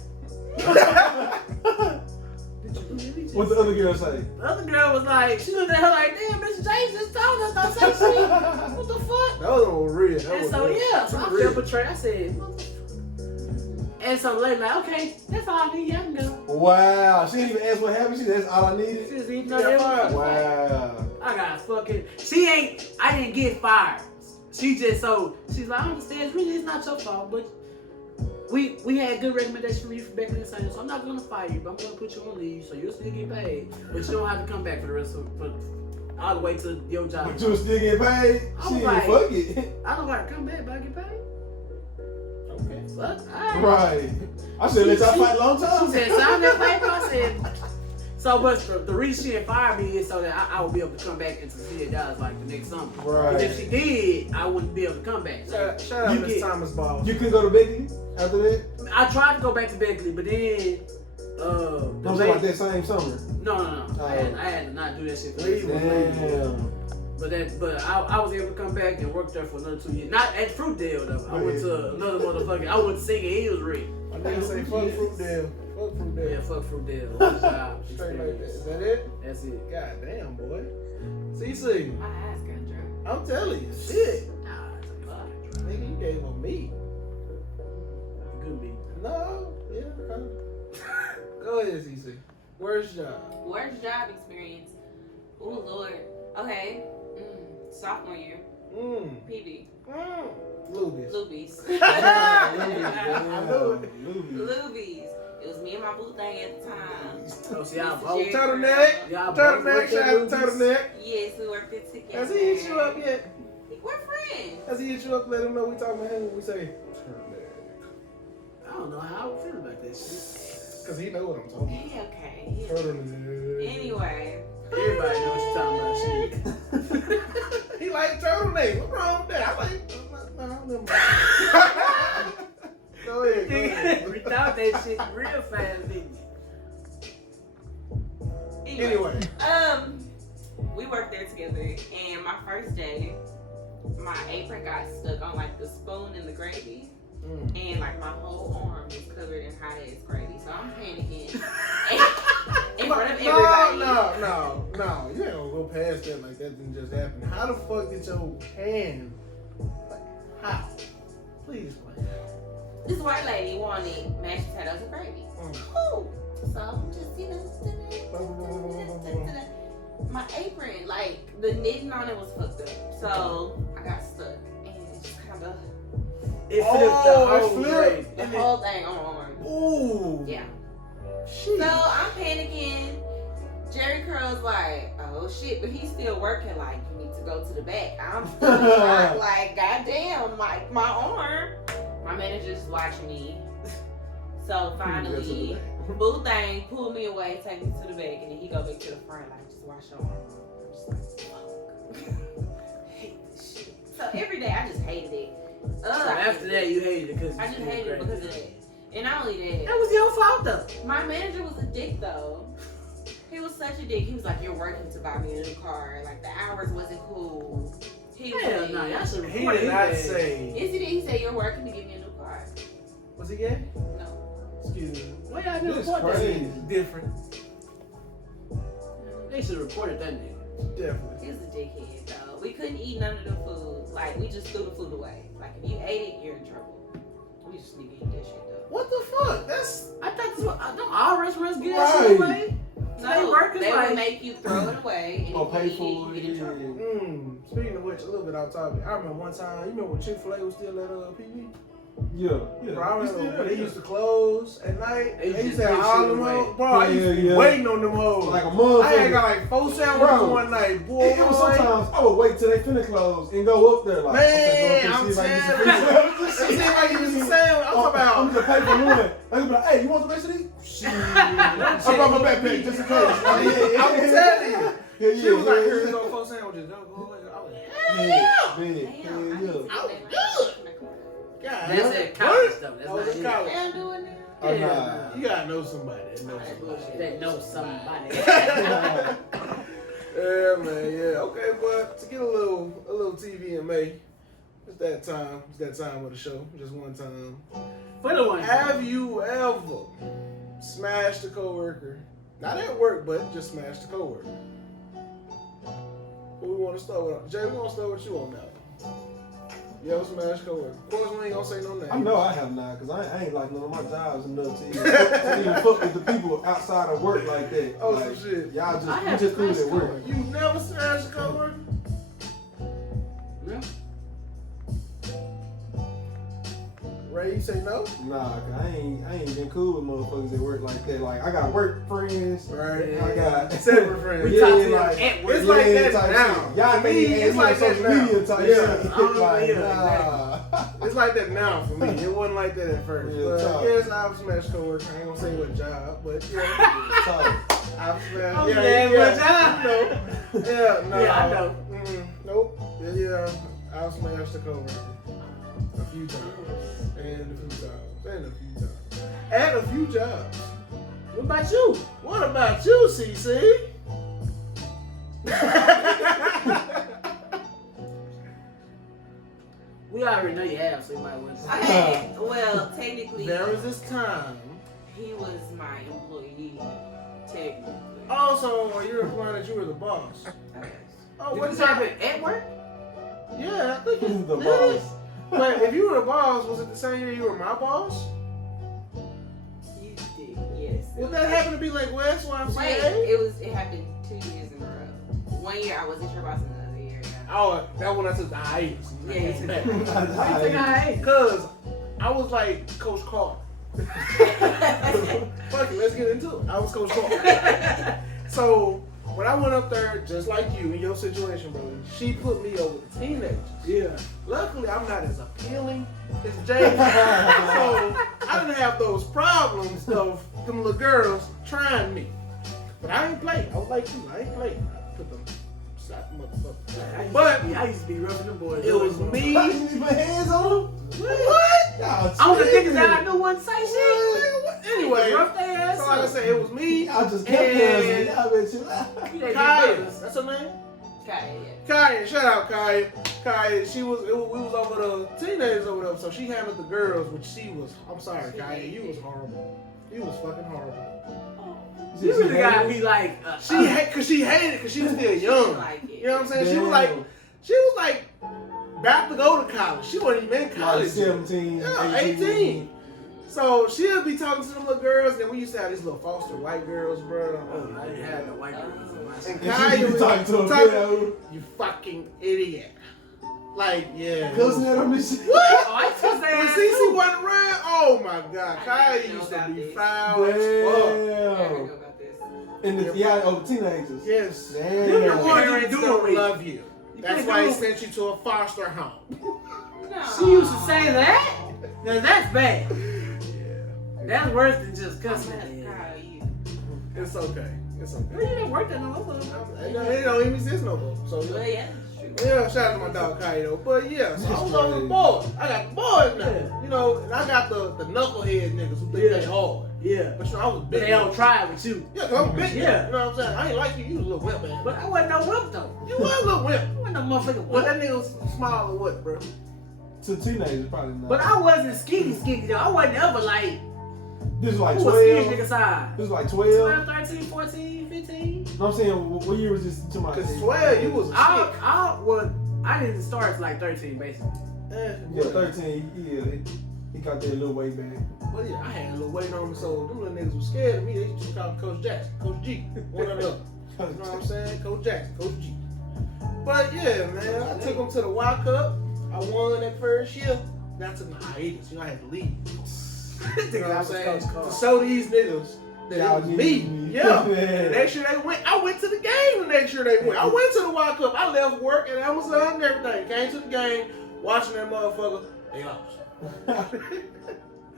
What the other girl say? the other girl was like, she looked at her like, damn, Mr. James just told us don't say shit. What the fuck? That was real. That And was so real. yeah, so I Real. felt betrayed. I said, and so the lady like, okay, that's all I need. Y'all can go. Wow. She didn't even ask what happened. She said, that's all I She needed. just didn't know Yeah, that was fine. a fight. Wow. I got fucking. I didn't get fired. She's like, I understand. It's not your fault, but we had good recommendation from you for back in the same. So I'm not gonna fire you, but I'm gonna put you on leave, so you'll still get paid, but you don't have to come back for the rest of all the way to your job. But you was still getting paid? I'm Shit, like- fuck it. I don't gotta come back, but I get paid. Okay. Fuck. Alright. Right. I should let y'all fight a long time. She said, sign that paper. I said, so, but the reason she didn't fire me is so that I would be able to come back into $10 like the next summer. Right. But if she did, I wouldn't be able to come back. Shout out You Miss get- Thomas Balls. You couldn't go to Becky after that? I tried to go back to Beckley, but then, I'm talking about that same summer. no. Oh. I had to not do that shit for Leave. Damn. But I was able to come back and work there for another 2 years. Not at Fruitdale though. I went to another motherfucking. I went to Singing Hills Rig. My nigga say fuck Fruitdale. Fuck Fruitdale. Yeah, fuck Fruitdale. One job Straight like that. experience. Is that it? That's it. God damn, boy. CC, My eyes got dry. I'm telling you, shit. Nah, it's a fuck. Nigga, you gave him me. Good beat. No, yeah, kind of. Go ahead, CC. Where's job? Worst job experience. Oh Lord. Okay. Sophomore year. PB. Lubies. Lubies. I knew it. Lubies. It was me and my boo thing at the time. Oh, see, y'all Mr. both. Jerry Turtleneck. Y'all Turtleneck. both Shout out to Turtleneck. Yes, we worked it together. Has he hit you up yet? We're friends. Has he hit you up? Let him know we talking about him when we say I don't know how I would feel about that shit. because he know what I'm talking Okay. about. Turtleneck. Anyway. Everybody knows what you're talking about. Shit. He like turtleneck. What's wrong with that? I like. No, never mind. Go ahead. We thought that shit real fast, didn't we? Anyway. We worked there together, and my first day, my apron got stuck on like the spoon in the gravy, and like my whole arm was covered in hot ass gravy. So I'm panicking in front of everybody. No. You ain't gonna go past that like that didn't just happen. How the fuck did your hand? Like, how? Please explain. This white lady wanted mashed potatoes and gravy. Cool. So I'm just, my apron, like the knitting on it was fucked up. So I got stuck and it just kind of. It flipped The whole thing on my arm. Ooh. Yeah. Shit. So I'm panicking. Jerry Curl's like, oh shit, but he's still working. Like, you need to go to the back. I'm still shocked, like, goddamn, my arm. My manager's watching me. So finally, boo thing pulled me away, take me to the back, and then he go back to the front, like, just wash your arm. I'm just like, fuck. I hate this shit. So every day I just hated it. So after that, you hated it because I just hated it because of that. And not only that, that was your fault though. my manager was a dick though. He was such a dick. He was like, "You're working to buy me a new car. Like the hours wasn't cool." Hell no, y'all should He did not say. Yes, he did. He said, "You're working to give me a new car." Was he gay? No. Excuse me. Why y'all didn't That's report that crazy. nigga? Different. They should have reported that nigga. Definitely. He was a dickhead though. We couldn't eat none of the food. Like we just threw the food away. Like if you ate it, you're in trouble. We just need to eat that shit though. What the fuck? That's. I thought this was, don't all restaurants get that shit away? No, workers they like- would make you throw it away and Or if pay you eat for it, it. you get in trouble. Yeah. Speaking of which, a little bit off topic. I remember one time. You remember when Chick-fil-A was still at PB? Yeah. Bro, I It's still remember when there, they used to close at night. They They used used to to have push all shit them away. hoes. Bro, I used to be Yeah. waiting on them hoes. like a I had motherfucker. got like 4 sandwiches Bro. one night, boy. It was sometimes I would wait till they finna close and go up there like, Man, okay, I'm go up there, see if I can get some telling free you. sandwiches. Let's see if I can get some sandwich. I'm talking I'm about. gonna pay for one. They gonna be like, hey, you want the rest of these? Shit. I brought my backpack just in case. I'm telling you. Yeah, She was like, yeah. here's those 4 sandwiches. Go, go. I was like, hell Yeah, yeah. man, Damn, I yeah. need to I was get good. that. God, That's at college though. That's Oh, not it's it. college. They don't do it now. Oh, Yeah, nah. You gotta know somebody. That knows That's somebody. bullshit. That knows somebody. Yeah, man. Yeah. Okay, but to get a little TV in May, it's that time. It's that time of the show. Just one time. For the one. Have you ever smashed a coworker? Not at work, but just smashed a coworker. Who we want to start with? Jay, we want to start with you on that one. You ever smashed a coworker? Of course, we ain't gonna say no names. I know I have not, because I ain't like none of my jobs enough to even fuck with the people outside of work like that. Oh, like, some shit. Y'all I just, have you just do it smashed at work. You never smashed a coworker? Yeah. Ray, you say no? Nah, cause I ain't been cool with motherfuckers at work like that. Like I got work friends. Right. I got Separate friends. We talk to them like, at work. It's like that type now. shit. Y'all For me, niggas it's ain't like on that social now. media type Yeah, shit. I don't know, Like, yeah, nah. It's like that now for me. It wasn't like that at first. Real But talk. yes, I've smashed coworker. I ain't gonna say what job, but yeah. Talk. I've smashed. Oh, yeah, yeah, yeah. what job? Yeah, no. Yeah, I know. Nope. Yeah, I've smashed a coworker a few times, and a few times, and a few times, and a few jobs. What about you? What about you, CC? We already know you have, so you might want to. Okay, well, technically, There was this time. he was my employee. Technically. Also, you're implying that you were the boss. Okay. Oh, Did what this is happen that? at work? Yeah, I think it's The boss. But if you were the boss, was it the same year you were my boss? You did, yes. Would that happen to be like West YMCA? Wait, it happened 2 years in a row. 1 year I wasn't your boss, another year. Yeah. Oh, that when I took the hiatus. Yeah, you took back. Why you think I hate? Because I was like Coach Carter. Fuck it, let's get into it. I was Coach Carter. So when I went up there, just like you in your situation, brother, she put me over the teenagers. Yeah. Luckily, I'm not as appealing as Jay, so I didn't have those problems of them little girls trying me. But I ain't play. I was like you. I ain't play. I put them slap them motherfuckers. But I used to be roughing the boys. it was me. Why you put hands on them? What? Y'all I'm the niggas tweaking. that I knew wouldn't say shit. Anyway, Rough their ass so like I up. said, it was me. Y'all just kept and dancing. Y'all been chill out. You didn't get Kaya. business. That's her name. Okay, Kaya, shout out Kaya. Kaya, we was over the teenagers over there, so she handled the girls, which I'm sorry, Kaya, you was horrible. You was fucking horrible. You really gotta be like, Cause she hated it, cause she was still young. Like it. You know what I'm saying? She was like about to go to college. She wasn't even in Like college. 17, Yeah, 18. So she'll be talking to them little girls, and we used to have these little foster white girls, bro. oh, I didn't have no white girls in my And school. And Kaya she be was talking to a talking- girl. You fucking idiot. Like, yeah. Cussing at them and shit. What? Oh, I used to say When that CC too. wasn't around, oh my God, I Kaya didn't know used to about be this. foul as fuck. I never Damn. know about this. And the teenagers. Yes. Damn. Your Your parents parents don't do it. love you. That's can't why do he it. sent you to a foster home. No. She used to say that? Now that's bad. Yeah. That's worse than just I'm cussing. not proud of you. It's okay. It's okay. Well, you didn't work that no more. It don't even exist no more. So Well, yeah, it's true. yeah, shout out to my dog Kaya though. But yeah, so I was over the boys. I got the boys now. Yeah. You know, and I got the knucklehead niggas who think Yeah. they hard. Yeah. But you know, I was But big. they don't try it with you. Yeah, 'cause I'm big. Yeah. You know what I'm saying? I ain't like you. You was a little wimp, man. But I wasn't no whip though. You was a little wimp. I wasn't no motherfucking What whip. that nigga was small or what, bro? To teenagers, probably not. But I wasn't skinny though. I wasn't ever like, This was like who was skinny 12. nigga size? This was like 12. 12, 13, 14, 15. No, I'm saying, what year was this to my Cause 12, you was a chick. I didn't start till like 13 basically. Yeah, 13. Yeah, he got that little way back. Well, yeah, I had a little weight on me, so them little niggas was scared of me. They used to call me Coach Jackson, Coach G, one or the other. You know what I'm saying? Coach Jackson, Coach G. But yeah, man, I took them to the Y Cup. I won that first year. Then I took my hiatus. You know, I had to leave. You know what I'm saying? To show these niggas that Y'all it was need me. me. Yeah. Yeah. And the next year they went. I went to the game the next year they went. I went to the Y Cup. I left work at Amazon and everything. Came to the game, watching that motherfucker. They lost.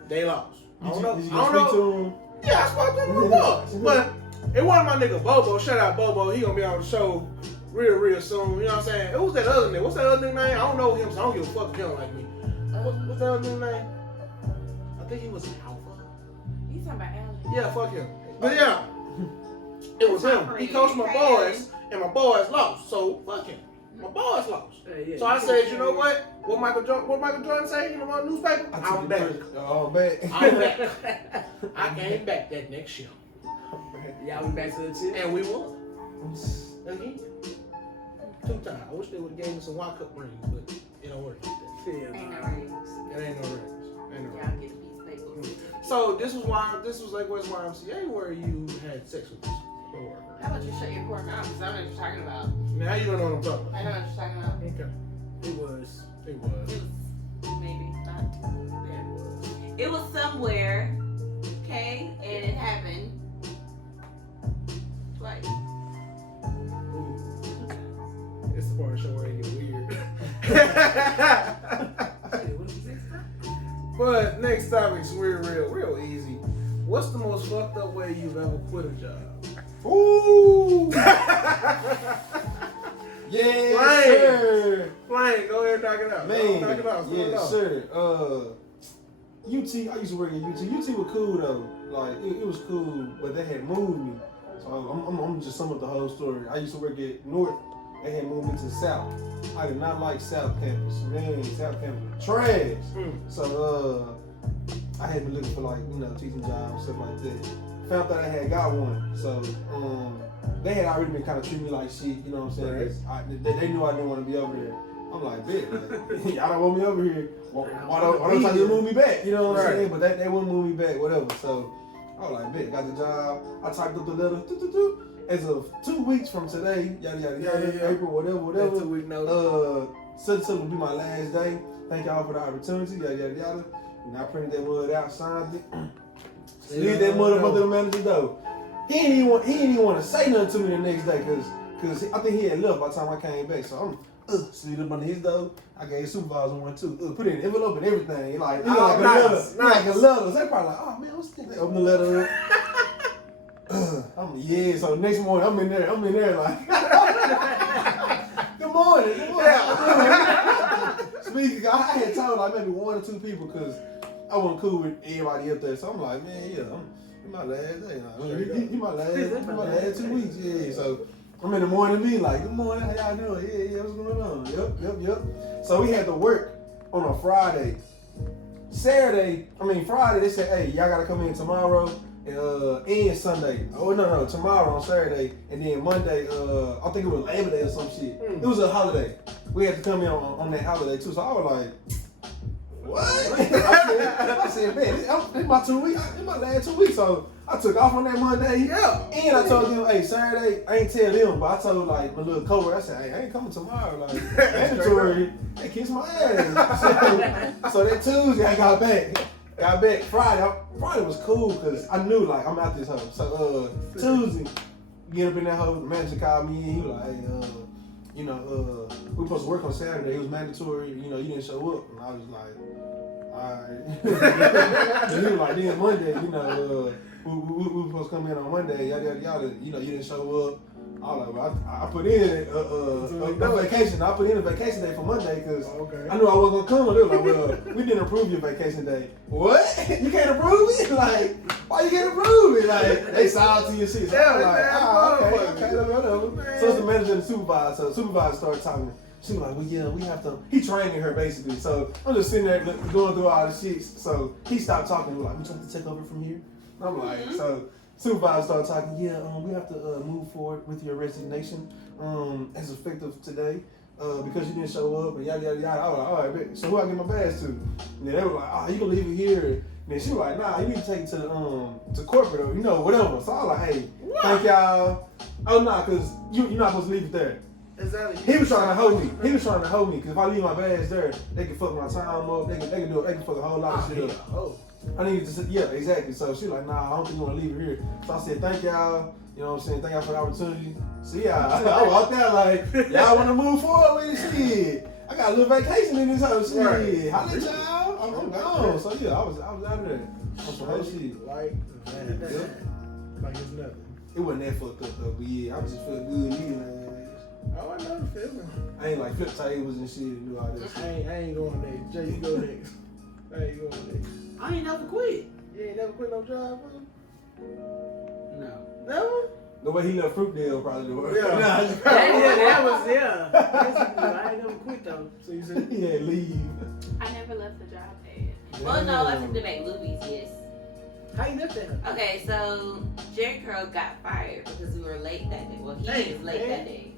They lost. I don't know. Did you I go don't speak know. to him? Yeah, I spoke to them boys. But it wasn't my nigga Bobo. Shout out Bobo. He gonna be on the show real soon. You know what I'm saying? It was that other nigga. What's that other nigga name? I don't know him, so I don't give a fuck if he don't like me. What's that other nigga name? I think he was Alpha. You talking about Alan? Yeah, fuck him. But yeah, it was him. He coached my boys, and my boys lost. So fuck him. My boys lost. Yeah, So I said, you know what? What Michael Jordan say in the newspaper? I'm back. Oh, back. I'm back. I came back that next year, Y'all went back to the chip. and we won again. 2 times. I wish they would have gave me some World Cup rings, but it don't work like that. Ain't no rings. It ain't no rings. Ain't no Y'all rings. get a piece of paper. So this was like West YMCA where you had sex with this coworker. How about you shut your poor mouth? Because I know what you're talking about. Now you don't know what I'm talking about. I know what you're talking about. Okay. It was. It was. It was maybe not. It was. It was somewhere, okay, and it happened twice. It's the part of the show where it get weird. But next topic's real easy. What's the most fucked up way you've ever quit a job? Ooh. Yes, Flame. sir. Flame, go ahead and knock it out. Man, Knock it out. yes, sir. UT, I used to work at UT. UT was cool though. Like it was cool, but they had moved me. So I'm just sum up the whole story. I used to work at North. They had moved me to South. I did not like South Campus. Man, South Campus was trash. So I had been looking for like, teaching jobs and stuff like that. Found out I had got one. So they had already been kind of treating me like shit, you know what I'm saying? Right. They knew I didn't want to be over there. I'm like, bitch, y'all don't want me over here. Why don't y'all just move me back? You know what I'm saying? But they wouldn't move me back, whatever. So I was like, bitch, got the job. I typed up the letter, as of 2 weeks from today, yada yada yada, Yeah. April, whatever. That 2 week notice. Such will be my last day. Thank y'all for the opportunity, yada yada yada. And I printed that word out, signed it. Leave that motherfucker manager though. He didn't even want to say nothing to me the next day, cause I think he had left by the time I came back. So I'm slid up under his door. I gave supervisor one too. Put it in an envelope and everything. Like a letter. Like a letter. They probably like, oh man, what's this? They open the letter up. So next morning I'm in there like good morning. Speaking, I had told like maybe 1 or 2 people because I wasn't cool with everybody up there. So I'm like, man, it's my last day. Like, he my last 2 weeks. Yeah. So I'm in the morning meeting like, good morning, how y'all doing? Yeah, what's going on? Yep. So we had to work on a Friday. Friday, they said, hey, y'all gotta come in tomorrow and Sunday. Oh, no, tomorrow on Saturday. And then Monday, I think it was Labor Day or some shit. It was a holiday. We had to come in on that holiday too. So I was like, what? I said, man, this my 2 weeks. This my last 2 weeks. So I took off on that Monday. Yeah. And I told them, hey, Saturday, I ain't tell them, but I told like my little coworker, I said, hey, I ain't coming tomorrow. Like, mandatory. They kiss my ass. So that Tuesday, I got back. Friday. Friday was cool because I knew like I'm out this hoe. So Tuesday, get up in that hoe. The manager called me and he was like, hey, we were supposed to work on Saturday. It was mandatory. You didn't show up, and I was like, all right. And he was like, then Monday, we were supposed to come in on Monday. Yada yada yada. You didn't show up. I was like, well, I put in a vacation. I put in a vacation day for Monday because I knew I wasn't gonna come. They were like, well, we didn't approve your vacation day. What? You can't approve it? Like, why you can't approve it? Like, they signed to your shit. So I was like, okay, whatever. So it's the manager and the supervisor. So the supervisor started talking. She was like, well, yeah, we have to. He training her basically. So I'm just sitting there going through all the shit. So he stopped talking. He was like, we just have to take over from here. And I'm like, so. Supervisor started talking, we have to move forward with your resignation as effective today because you didn't show up and yada yada yada. I was like, all right, so who I get my badge to? And then they were like, oh, you can leave it here. And then she was like, nah, you need to take it to corporate or whatever. So I was like, hey, thank y'all. Oh nah, cause you're not supposed to leave it there. Exactly. He was trying to hold me. Because if I leave my badge there, they can fuck my time up. They can fuck a whole lot of shit up. I needed to, yeah, exactly. So she like, nah, I don't think you want to leave it here. So I said, thank y'all. You know what I'm saying? Thank y'all for the opportunity. So yeah, I walked out like, y'all want to move forward with this shit. I got a little vacation in this whole shit. Right. Holla at y'all. I'm gone. So yeah, I was out of there. On some whole shit. Like it's nothing. It wasn't that fucked up though, but yeah, I just felt good leaving that ass. Oh, I know the feeling. I ain't like flip tables and shit and do all that shit. I ain't going next. Jay, you go next. I ain't going next. I ain't never quit. You ain't never quit no job, bro? No. Never? The way he left Fruitdale probably the worst. Yeah. That was. I ain't never quit though. So you said? Yeah, leave. I never left the job bad. Well, no, I took the back Luby's, yes. How you left that? Okay, so Jerry Curl got fired because we were late that day. Well, he was late that day.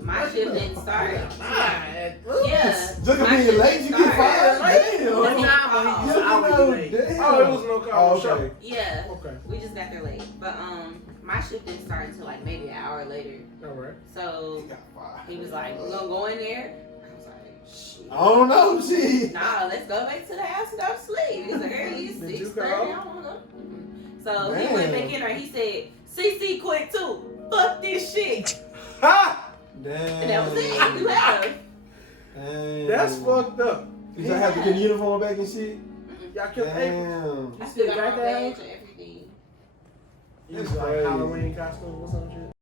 My shift didn't start. Yeah. Just because being late, you get fired? Damn. One time when I was late. Damn. Oh, it was no call. Oh, okay. Yeah. Okay. We just got there late. But my shift didn't start until like maybe an hour later. All right. So he was like, we're gonna go in there. I was like, shit. I don't know, shit. Nah, let's go back to the house and go to sleep. He's like, it's Did you 6:30. go? I don't know. So he went back in there. He said, CC quit too. Fuck this shit. Ha! Damn. And that was it. He left. Damn. That's fucked up. Did y'all have to get the uniform back and shit? Y'all kept April. Damn. I still got my badge and everything. You was That's like crazy. Halloween costume or some shit?